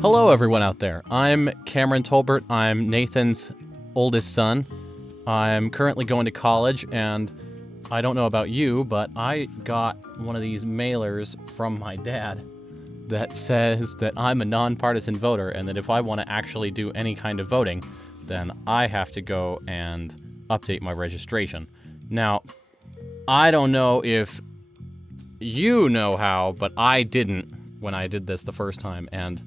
Hello, everyone out there. I'm Cameron Tolbert. I'm Nathan's oldest son. I'm currently going to college, and I don't know about you, but I got one of these mailers from my dad that says that I'm a nonpartisan voter, and that if I want to actually do any kind of voting, then I have to go and update my registration. Now, I don't know if you know how, but I didn't when I did this the first time, and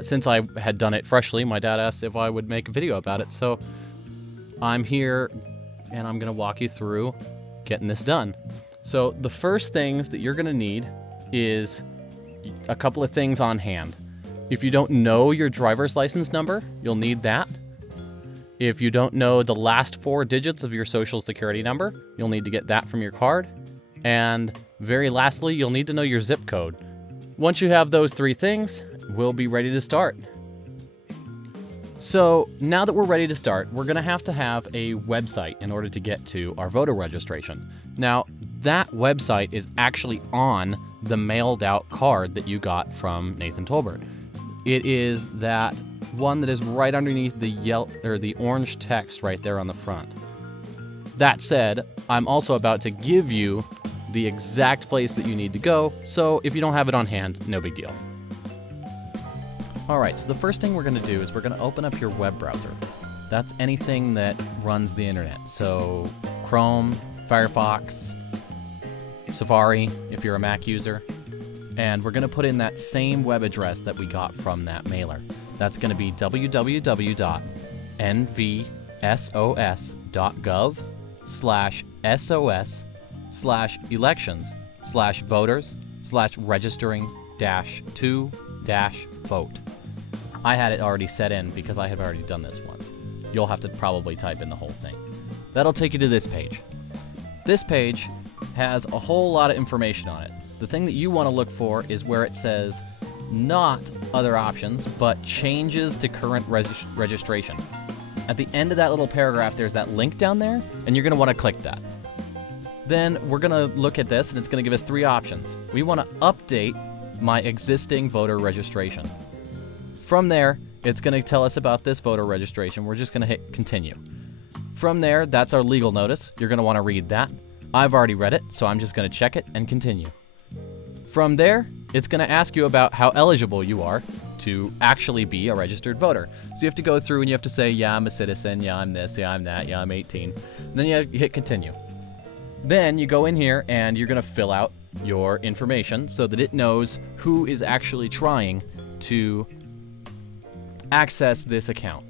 since I had done it freshly, my dad asked if I would make a video about it, so I'm here and I'm going to walk you through getting this done. So the first things that you're going to need is a couple of things on hand. If you don't know your driver's license number, you'll need that. If you don't know the last 4 digits of your social security number, you'll need to get that from your card. And very lastly, you'll need to know your zip code. Once you have those 3 things, we'll be ready to start. So now that we're ready to start, we're going to have a website in order to get to our voter registration. Now, that website is actually on the mailed out card that you got from Nathan Tolbert. It is that one that is right underneath the orange text right there on the front. That said, I'm also about to give you the exact place that you need to go, so if you don't have it on hand, no big deal. Alright, so the first thing we're going to do is we're going to open up your web browser. That's anything that runs the internet. So Chrome, Firefox, Safari, if you're a Mac user. And we're going to put in that same web address that we got from that mailer. That's going to be www.nvsos.gov/sos/elections/voters/registering-to-vote. I had it already set in because I have already done this once. You'll have to probably type in the whole thing. That'll take you to this page. This page has a whole lot of information on it. The thing that you want to look for is where it says not other options, but changes to current registration. At the end of that little paragraph, there's that link down there, and you're going to want to click that. Then we're going to look at this, and it's going to give us 3 options. We want to update my existing voter registration. From there, it's going to tell us about this voter registration. We're just going to hit continue. From there, that's our legal notice. You're going to want to read that. I've already read it, so I'm just going to check it and continue. From there, it's going to ask you about how eligible you are to actually be a registered voter. So you have to go through and you have to say, yeah, I'm a citizen, yeah, I'm this, yeah, I'm that, yeah, I'm 18. And then you hit continue. Then you go in here and you're going to fill out your information so that it knows who is actually trying to access this account.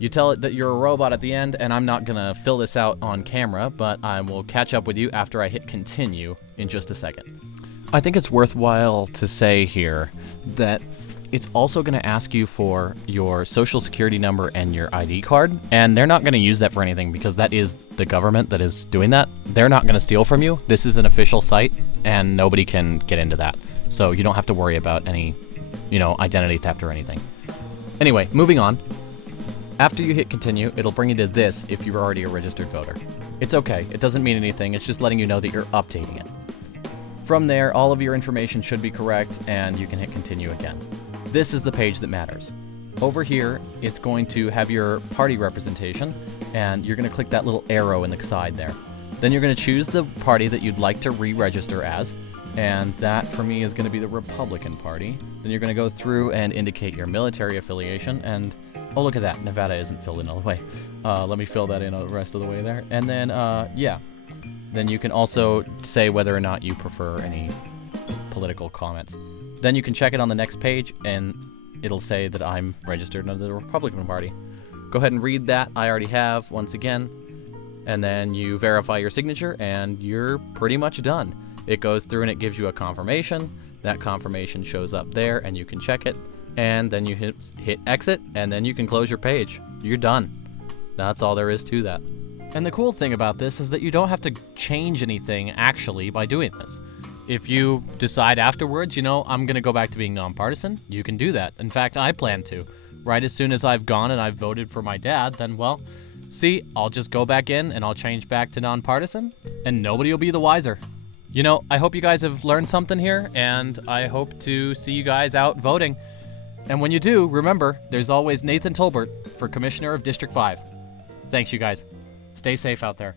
You tell it that you're a robot at the end, and I'm not going to fill this out on camera, but I will catch up with you after I hit continue in just a second. I think it's worthwhile to say here that it's also going to ask you for your social security number and your ID card, and they're not going to use that for anything because that is the government that is doing that. They're not going to steal from you. This is an official site, and nobody can get into that. So you don't have to worry about any, identity theft or anything. Anyway, moving on. After you hit continue, it'll bring you to this if you're already a registered voter. It's okay. It doesn't mean anything. It's just letting you know that you're updating it. From there, all of your information should be correct, and you can hit continue again. This is the page that matters. Over here, it's going to have your party representation, and you're going to click that little arrow in the side there. Then you're going to choose the party that you'd like to re-register as, and that, for me, is going to be the Republican Party. Then you're going to go through and indicate your military affiliation, and oh, look at that. Nevada isn't filled in all the way. Let me fill that in the rest of the way there. And then, Then you can also say whether or not you prefer any political comments. Then you can check it on the next page, and it'll say that I'm registered under the Republican Party. Go ahead and read that. I already have, once again. And then you verify your signature, and you're pretty much done. It goes through and it gives you a confirmation. That confirmation shows up there, and you can check it. And then you hit exit, and then you can close your page. You're done. That's all there is to that. And the cool thing about this is that you don't have to change anything actually by doing this. If you decide afterwards, I'm going to go back to being nonpartisan, you can do that. In fact, I plan to. Right as soon as I've gone and I've voted for my dad, then, I'll just go back in and I'll change back to nonpartisan, and nobody will be the wiser. I hope you guys have learned something here, and I hope to see you guys out voting. And when you do, remember, there's always Nathan Tolbert for Commissioner of District 5. Thanks, you guys. Stay safe out there.